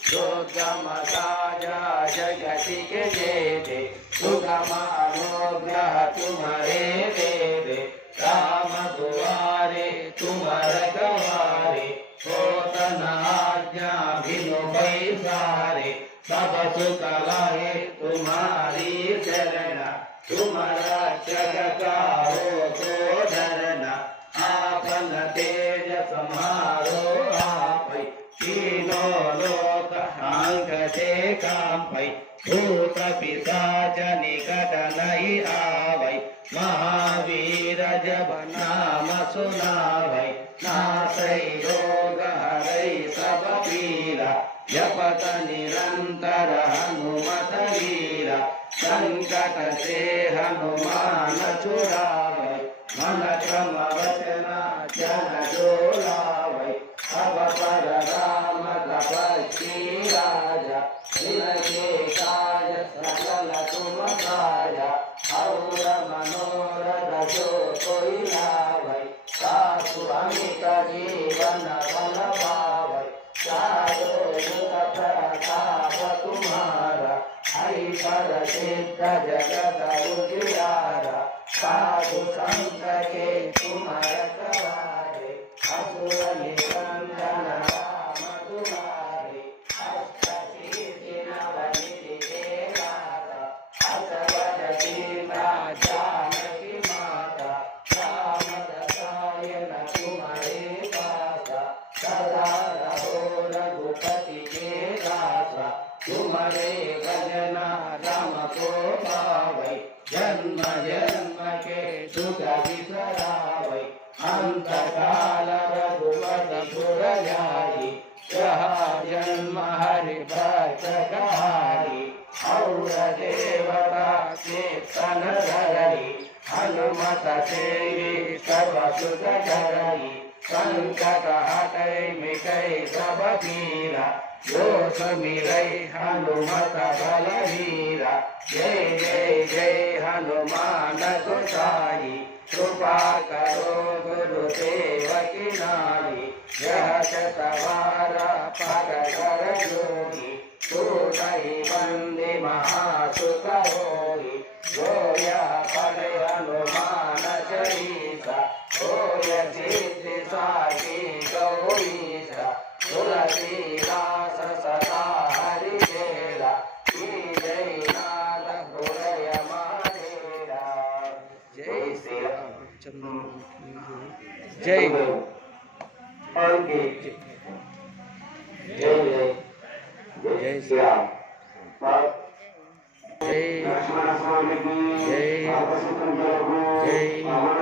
दुर्गमकाज जगति के जेते सुगमानुग्रह तुम्हारे देवे राम दुआरे तुम्हार गवारे होतन आज्ञा बिनु पैसारे सब सुख लाए तुम्हारी शरण तुम्हारा जगकारो तो धरना आपन तेज समारो आपै तीनों लोक हांगते कांपै भूत पिशाच निकट नहीं आवै महावीर जब नाम सुनावै नासै रोग हरै सब पीरा जपत निरंतर हनुमत वीरा संकट से हनुमान छुड़ावै मन क्रम वचना जन जोलावै अब पर राम तपस्वी राजा जिनके काज सकल तुम साजा और मनोरथ जो कोई लावै सासु अमित जीवन फल पावै साधो जुग प्रताप तुम्हारा हरि पर सिद्ध जगत उजियारा साधु संत के तुम्हार सवारे असुर निकंदन राम दुलारे अष्ट सिद्धि नव निधि के दाता असवद सीता जानकी माता राम रसायन तुम्हारे पासा सदा रहो रघुपति के दासा तुम्हारे भजना राम को पावै जन्म जन्म के सुख बिसरावै अंत काल रघुपतिपुर जाई जहाँ जन्म हरि भक्त कहाई और देवता कीर्तन धरई हनुमत सेवी सर्व सुख करई संकट हटै मिटै सब पीरा दोष मिलै हनुमत बलवीरा जय जय जय हनुमान गोसाई कृपा करो गुरुदेव की नारी यह शतवारा पग कर जोगी तूटहि बंदे महासुख होई गोया पढ़े हनुमान चालीसा होय सिद्धि साखी गौरीसा तुलसीदास सदा हरि चेरा जय नाथ हृदय माधेरा जय श्री रामचंद्र जय जय जय श्री राम जय जय जय